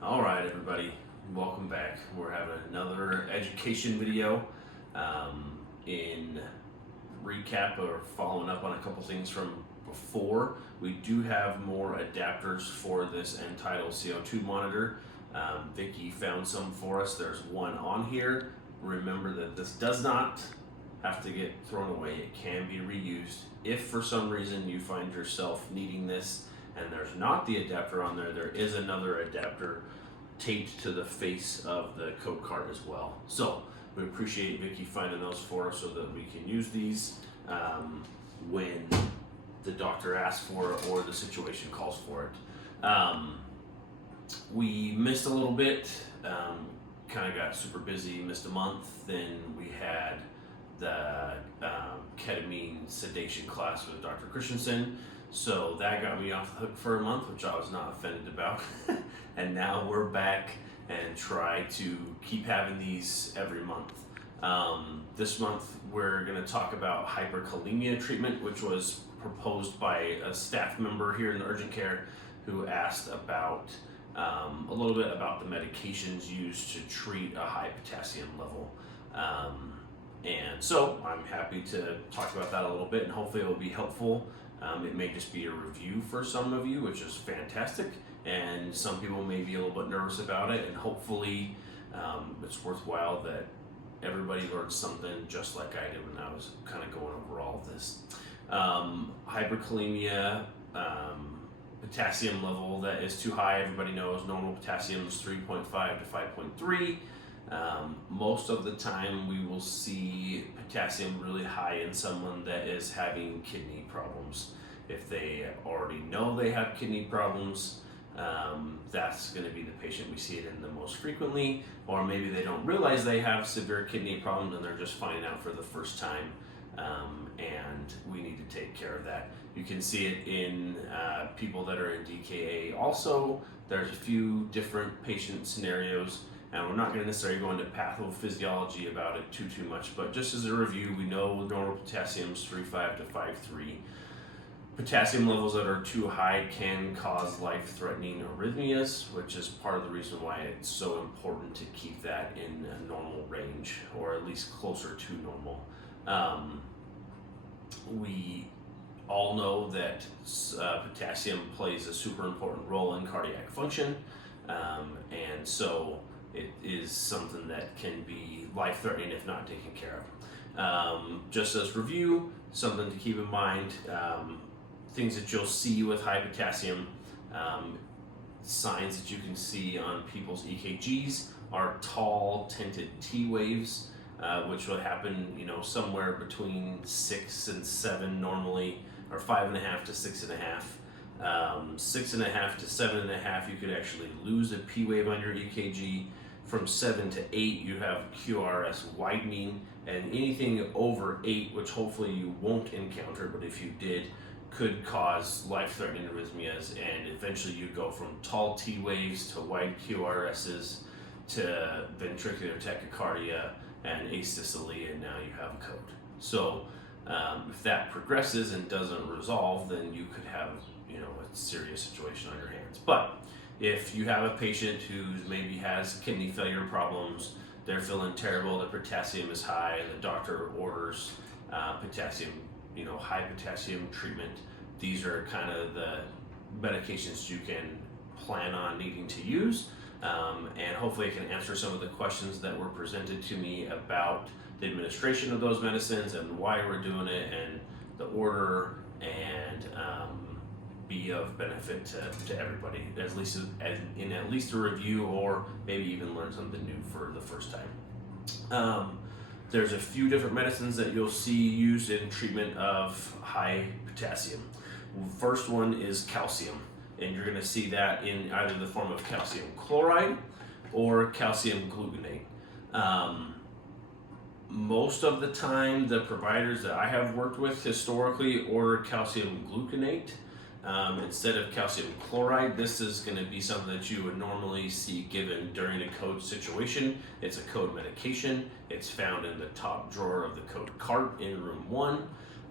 All right, everybody, welcome back. We're having another education video in recap or following up on a couple things from before. We do have more adapters for this end-tidal CO2 monitor. Vicki found some for us. There's one on here. Remember that this does not have to get thrown away. It can be reused. If for some reason you find yourself needing this and there's not the adapter on there, there is another adapter taped to the face of the code card as well. So we appreciate Vicki finding those for us so that we can use these when the doctor asks for it or the situation calls for it. We missed a little bit, kind of got super busy, missed a month. Then we had the ketamine sedation class with Dr. Christensen. So that got me off the hook for a month, which I was not offended about. And now we're back and try to keep having these every month. This month we're going to talk about hyperkalemia treatment, which was proposed by a staff member here in the urgent care who asked about a little bit about the medications used to treat a high potassium level. And so I'm happy to talk about that a little bit, and hopefully it will be helpful. It may just be a review for some of you, which is fantastic, and some people may be a little bit nervous about it, and hopefully it's worthwhile that everybody learns something just like I did when I was kind of going over all of this. Hyperkalemia, potassium level that is too high. Everybody knows normal potassium is 3.5 to 5.3. Most of the time we will see potassium really high in someone that is having kidney problems. If they already know they have kidney problems, that's going to be the patient we see it in the most frequently, or maybe they don't realize they have severe kidney problems and they're just finding out for the first time, and we need to take care of that. You can see it in people that are in DKA also. There's a few different patient scenarios. And we're not going to necessarily go into pathophysiology about it too much, but just as a review, we know normal potassium is 3.5 to 5.3. Potassium levels that are too high can cause life-threatening arrhythmias, which is part of the reason why it's so important to keep that in a normal range, or at least closer to normal. We all know that potassium plays a super important role in cardiac function, and so it is something that can be life-threatening if not taken care of. Just as review, something to keep in mind, things that you'll see with high potassium, signs that you can see on people's EKGs are tall tinted T waves, which will happen, somewhere between 6 and 7 normally, or 5.5 to 6.5. 6.5 to 7.5, you could actually lose a P wave on your EKG. From 7 to 8, you have QRS widening, and anything over 8, which hopefully you won't encounter, but if you did, could cause life-threatening arrhythmias, and eventually you'd go from tall T waves to wide QRSs to ventricular tachycardia and asystole, and now you have a code. So if that progresses and doesn't resolve, then you could have a serious situation on your hands. But if you have a patient who maybe has kidney failure problems, they're feeling terrible, the potassium is high, and the doctor orders potassium, high potassium treatment, these are kind of the medications you can plan on needing to use, and hopefully I can answer some of the questions that were presented to me about the administration of those medicines and why we're doing it and the order, and be of benefit to everybody, at least a review, or maybe even learn something new for the first time. There's a few different medicines that you'll see used in treatment of high potassium. First one is calcium, and you're going to see that in either the form of calcium chloride or calcium gluconate. Most of the time, the providers that I have worked with historically order calcium gluconate instead of calcium chloride. This is going to be something that you would normally see given during a code situation. It's a code medication. It's found in the top drawer of the code cart in room 1.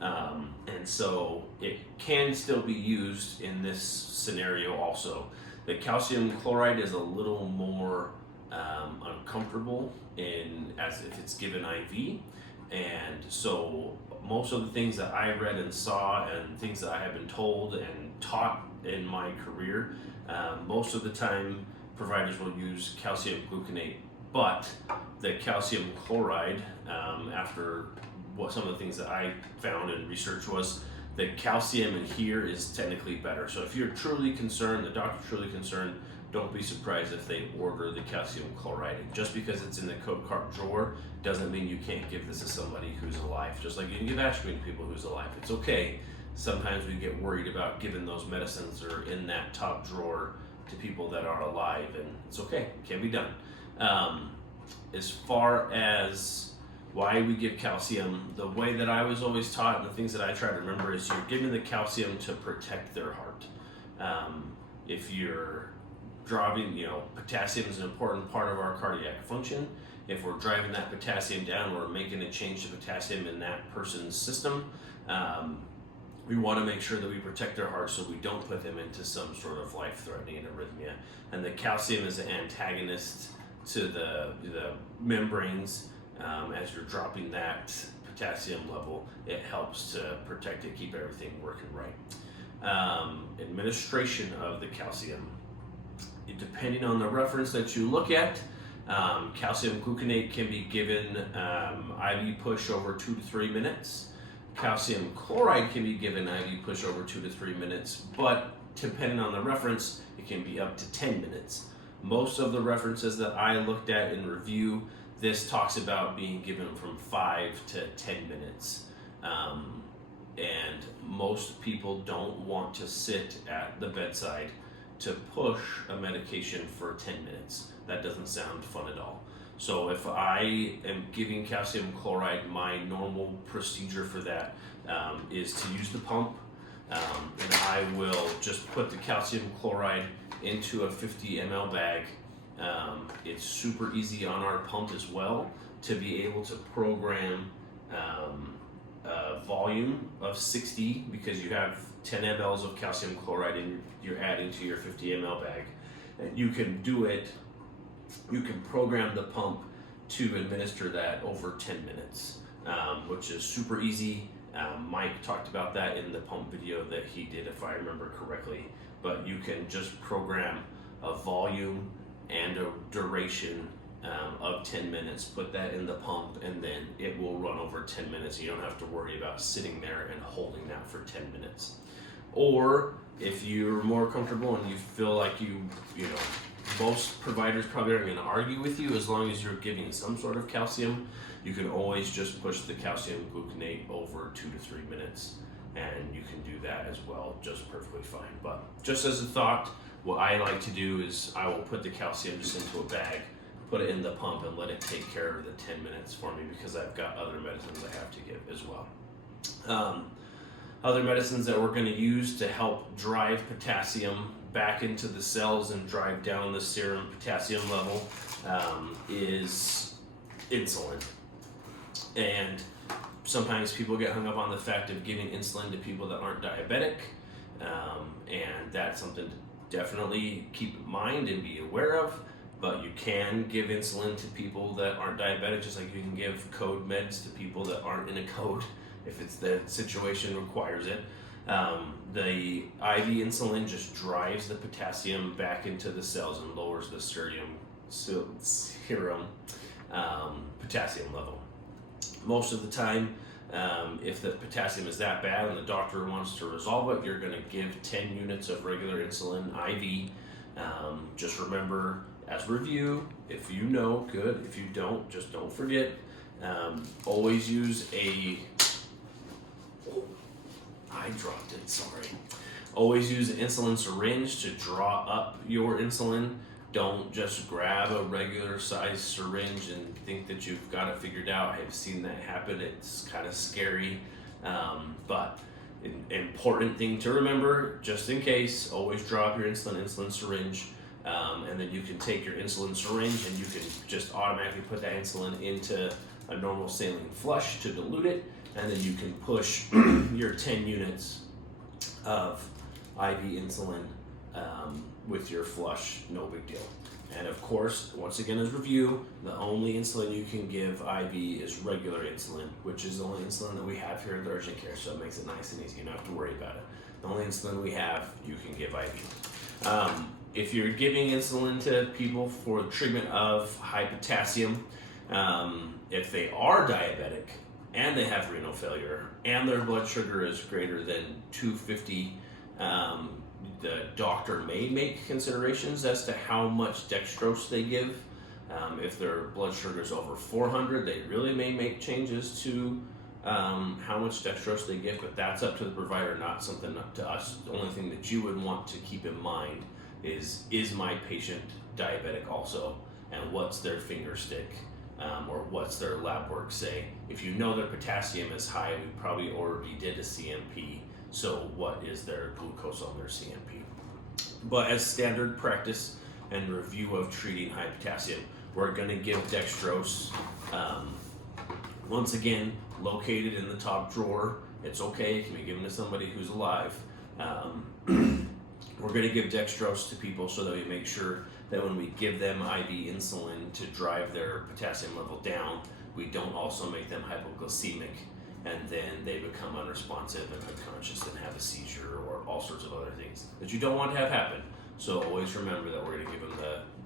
And so it can still be used in this scenario also. The calcium chloride is a little more uncomfortable as if it's given IV, and so most of the things that I read and saw and things that I have been told and taught in my career, most of the time providers will use calcium gluconate, but the calcium chloride, after some of the things that I found and research was the calcium in here is technically better. So if you're truly concerned, the doctor's truly concerned, don't be surprised if they order the calcium chloride. And just because it's in the code cart drawer doesn't mean you can't give this to somebody who's alive. Just like you can give aspirin to people who's alive. It's okay. Sometimes we get worried about giving those medicines that are in that top drawer to people that are alive, and it's okay. It can be done. As far as why we give calcium, the way that I was always taught and the things that I try to remember is you're giving the calcium to protect their heart. If you're driving, potassium is an important part of our cardiac function. If we're driving that potassium down, we're making a change to potassium in that person's system. We want to make sure that we protect their heart so we don't put them into some sort of life-threatening arrhythmia. And the calcium is an antagonist to the membranes. As you're dropping that potassium level, it helps to protect it, keep everything working right. Administration of the calcium. Depending on the reference that you look at, calcium gluconate can be given IV push over 2 to 3 minutes. Calcium chloride can be given IV push over 2 to 3 minutes, but depending on the reference, it can be up to 10 minutes. Most of the references that I looked at in review, this talks about being given from 5 to 10 minutes. And most people don't want to sit at the bedside to push a medication for 10 minutes. That doesn't sound fun at all. So if I am giving calcium chloride, my normal procedure for that is to use the pump, and I will just put the calcium chloride into a 50 ml bag. It's super easy on our pump as well to be able to program a volume of 60, because you have 10 mLs of calcium chloride and you're adding to your 50 ml bag. And you can do it, you can program the pump to administer that over 10 minutes, which is super easy. Mike talked about that in the pump video that he did, if I remember correctly. But you can just program a volume and a duration of 10 minutes, put that in the pump, and then it will run over 10 minutes. You don't have to worry about sitting there and holding that for 10 minutes. Or if you're more comfortable and you feel like most providers probably aren't going to argue with you as long as you're giving some sort of calcium, you can always just push the calcium gluconate over 2 to 3 minutes, and you can do that as well just perfectly fine. But just as a thought, what I like to do is I will put the calcium just into a bag, put it in the pump, and let it take care of the 10 minutes for me, because I've got other medicines I have to give as well. Other medicines that we're going to use to help drive potassium back into the cells and drive down the serum potassium level is insulin. And sometimes people get hung up on the fact of giving insulin to people that aren't diabetic, and that's something to definitely keep in mind and be aware of. But you can give insulin to people that aren't diabetic, just like you can give code meds to people that aren't in a code if it's the situation requires it. The IV insulin just drives the potassium back into the cells and lowers the serum potassium level. Most of the time, if the potassium is that bad and the doctor wants to resolve it, you're going to give 10 units of regular insulin IV. Just remember, as review, if you know, good. If you don't, just don't forget. Always use I dropped it, sorry. Always use an insulin syringe to draw up your insulin. Don't just grab a regular size syringe and think that you've got it figured out. I've seen that happen. It's kind of scary, but an important thing to remember, just in case, always draw up your insulin syringe, and then you can take your insulin syringe and you can just automatically put that insulin into a normal saline flush to dilute it, and then you can push your 10 units of IV insulin with your flush, no big deal. And of course, once again as review, the only insulin you can give IV is regular insulin, which is the only insulin that we have here at the urgent care, so it makes it nice and easy. You don't have to worry about it. The only insulin we have, you can give IV. If you're giving insulin to people for the treatment of high potassium, if they are diabetic and they have renal failure and their blood sugar is greater than 250, the doctor may make considerations as to how much dextrose they give. If their blood sugar is over 400, they really may make changes to how much dextrose they give, but that's up to the provider, not something up to us. The only thing that you would want to keep in mind is my patient diabetic also, and what's their finger stick, or what's their lab work say. If you know their potassium is high, we probably already did a CMP, so what is their glucose on their CMP? But as standard practice and review of treating high potassium, we're going to give dextrose, once again, located in the top drawer. It's okay, it can be given to somebody who's alive. We're going to give dextrose to people so that we make sure that when we give them IV insulin to drive their potassium level down, we don't also make them hypoglycemic and then they become unresponsive and unconscious and have a seizure or all sorts of other things that you don't want to have happen. So always remember that we're going to give them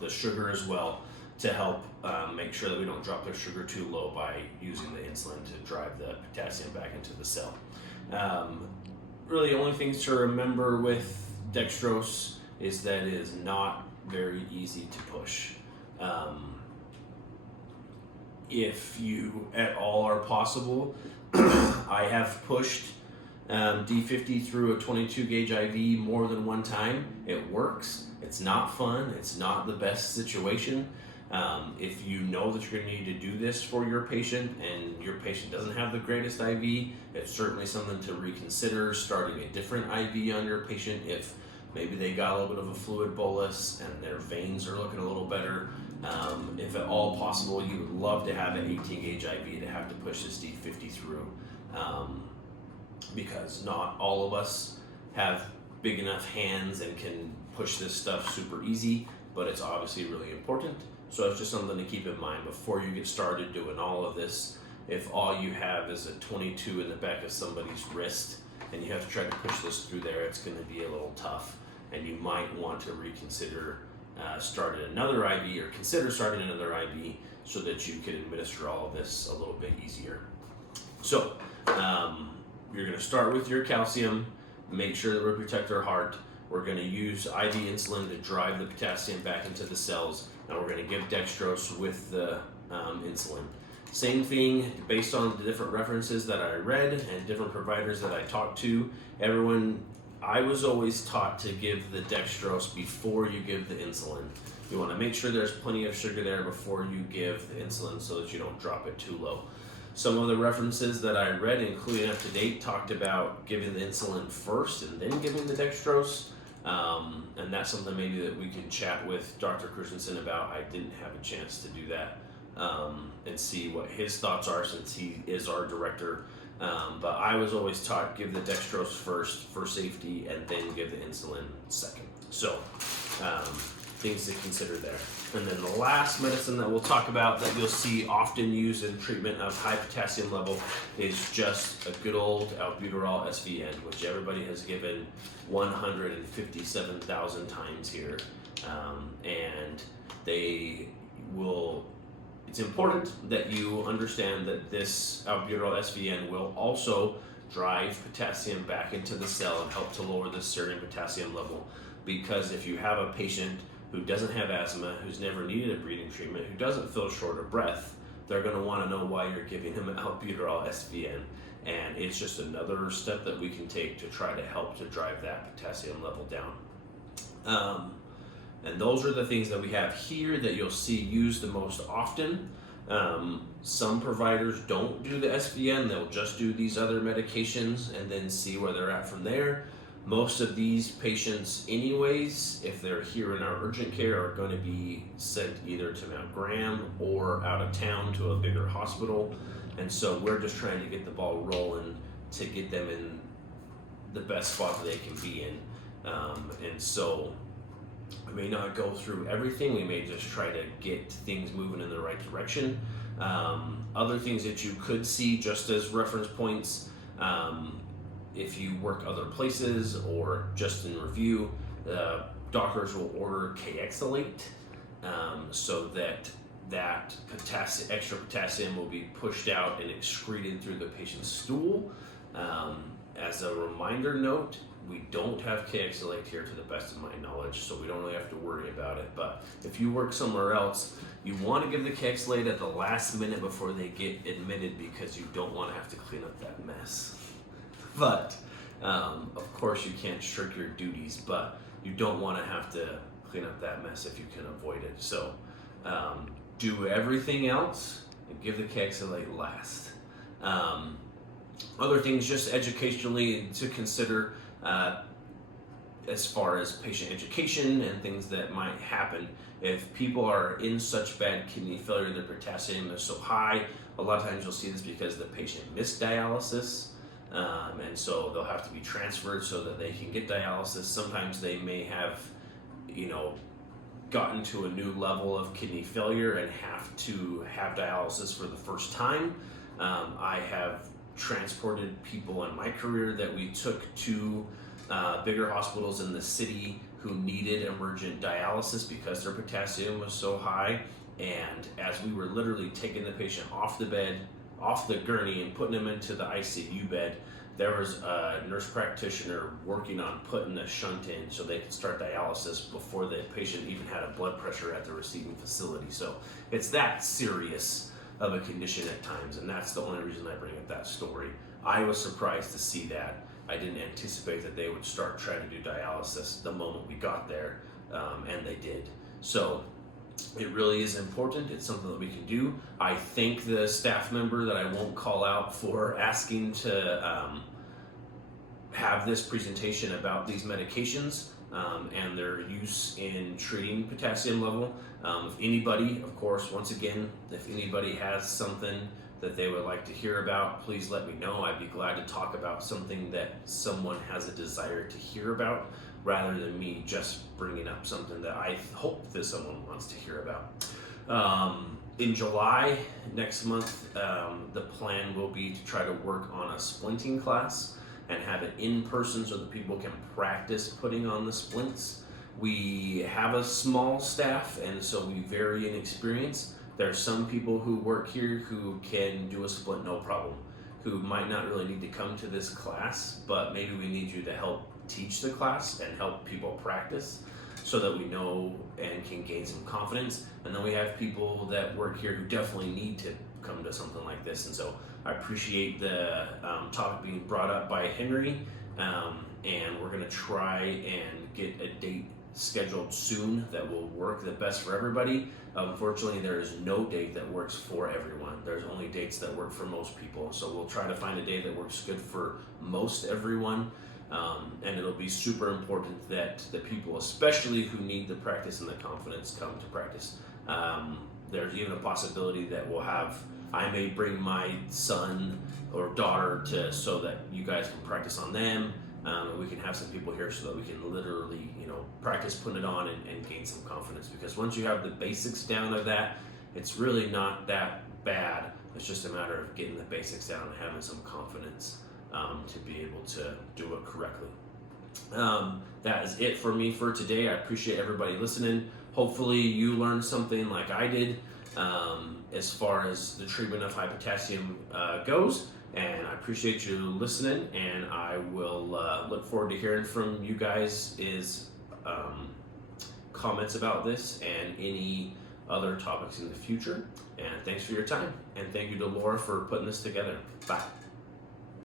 the sugar as well to help make sure that we don't drop their sugar too low by using the insulin to drive the potassium back into the cell. Really, the only things to remember with dextrose is that it is not very easy to push. If you at all are possible, I have pushed D50 through a 22 gauge IV more than one time. It works. It's not fun. It's not the best situation. If you know that you're going to need to do this for your patient and your patient doesn't have the greatest IV, it's certainly something to reconsider starting a different IV on your patient if maybe they got a little bit of a fluid bolus and their veins are looking a little better. If at all possible, you would love to have an 18 gauge IV to have to push this D50 through, because not all of us have big enough hands and can push this stuff super easy, but it's obviously really important. So it's just something to keep in mind before you get started doing all of this. If all you have is a 22 in the back of somebody's wrist and you have to try to push this through there, it's going to be a little tough, and you might want to reconsider starting another IV or consider starting another IV so that you can administer all of this a little bit easier. So you're going to start with your calcium, make sure that we protect our heart. We're going to use IV insulin to drive the potassium back into the cells, and we're going to give dextrose with the insulin. Same thing based on the different references that I read and different providers that I talked to. I was always taught to give the dextrose before you give the insulin. You want to make sure there's plenty of sugar there before you give the insulin so that you don't drop it too low. Some of the references that I read, including up to date, talked about giving the insulin first and then giving the dextrose. And that's something maybe that we can chat with Dr. Christensen about. I didn't have a chance to do that and see what his thoughts are since he is our director. But I was always taught give the dextrose first for safety and then give the insulin second. So things to consider there. And then the last medicine that we'll talk about that you'll see often used in treatment of high potassium level is just a good old albuterol SVN, which everybody has given 157,000 times here. And it's important that you understand that this albuterol SVN will also drive potassium back into the cell and help to lower the serum potassium level, because if you have a patient who doesn't have asthma, who's never needed a breathing treatment, who doesn't feel short of breath, they're going to want to know why you're giving him an albuterol SVN. And it's just another step that we can take to try to help to drive that potassium level down. And those are the things that we have here that you'll see used the most often. Some providers don't do the SVN, they'll just do these other medications and then see where they're at from there. Most of these patients anyways, if they're here in our urgent care, are going to be sent either to Mount Graham or out of town to a bigger hospital. And so we're just trying to get the ball rolling to get them in the best spot that they can be in. And so we may not go through everything. We may just try to get things moving in the right direction. Other things that you could see just as reference points, if you work other places or just in review, doctors will order K-Exalate, so that extra potassium will be pushed out and excreted through the patient's stool. As a reminder note, we don't have K-Exalate here to the best of my knowledge, so we don't really have to worry about it. But if you work somewhere else, you want to give the K-Exalate at the last minute before they get admitted, because you don't want to have to clean up that mess. But of course you can't shirk your duties, but you don't want to have to clean up that mess if you can avoid it. So do everything else and give the K-Exalate last. Other things just educationally to consider, as far as patient education and things that might happen. If people are in such bad kidney failure, their potassium is so high, a lot of times you'll see this because the patient missed dialysis, and so they'll have to be transferred so that they can get dialysis. Sometimes they may have, gotten to a new level of kidney failure and have to have dialysis for the first time. I have transported people in my career that we took to bigger hospitals in the city who needed emergent dialysis because their potassium was so high. And as we were literally taking the patient off the bed, off the gurney, and putting them into the ICU bed, there was a nurse practitioner working on putting the shunt in so they could start dialysis before the patient even had a blood pressure at the receiving facility. So it's that serious of a condition at times, and that's the only reason I bring up that story. I was surprised to see that. I didn't anticipate that they would start trying to do dialysis the moment we got there, and they did. So it really is important. It's something that we can do. I thank the staff member that I won't call out for asking to have this presentation about these medications and their use in treating potassium level. If anybody, of course, once again, if anybody has something that they would like to hear about, please let me know. I'd be glad to talk about something that someone has a desire to hear about, rather than me just bringing up something that I hope that someone wants to hear about. In July next month, the plan will be to try to work on a splinting class and have it in person so that people can practice putting on the splints. We have a small staff, and so we vary in experience. There are some people who work here who can do a splint no problem, who might not really need to come to this class, but maybe we need you to help teach the class and help people practice so that we know and can gain some confidence. And then we have people that work here who definitely need to come to something like this. And so I appreciate the topic being brought up by Henry, and we're gonna try and get a date scheduled soon that will work the best for everybody. Unfortunately, there is no date that works for everyone. There's only dates that work for most people. So we'll try to find a day that works good for most everyone. And it'll be super important that the people, especially who need the practice and the confidence, come to practice. There's even a possibility that I may bring my son or daughter so that you guys can practice on them. And we can have some people here so that we can literally, practice putting it on and gain some confidence. Because once you have the basics down of that, it's really not that bad. It's just a matter of getting the basics down and having some confidence to be able to do it correctly. That is it for me for today. I appreciate everybody listening. Hopefully you learned something like I did as far as the treatment of high potassium goes. And I appreciate you listening, and I will look forward to hearing from you guys' comments about this and any other topics in the future. And thanks for your time. And thank you to Laura for putting this together. Bye.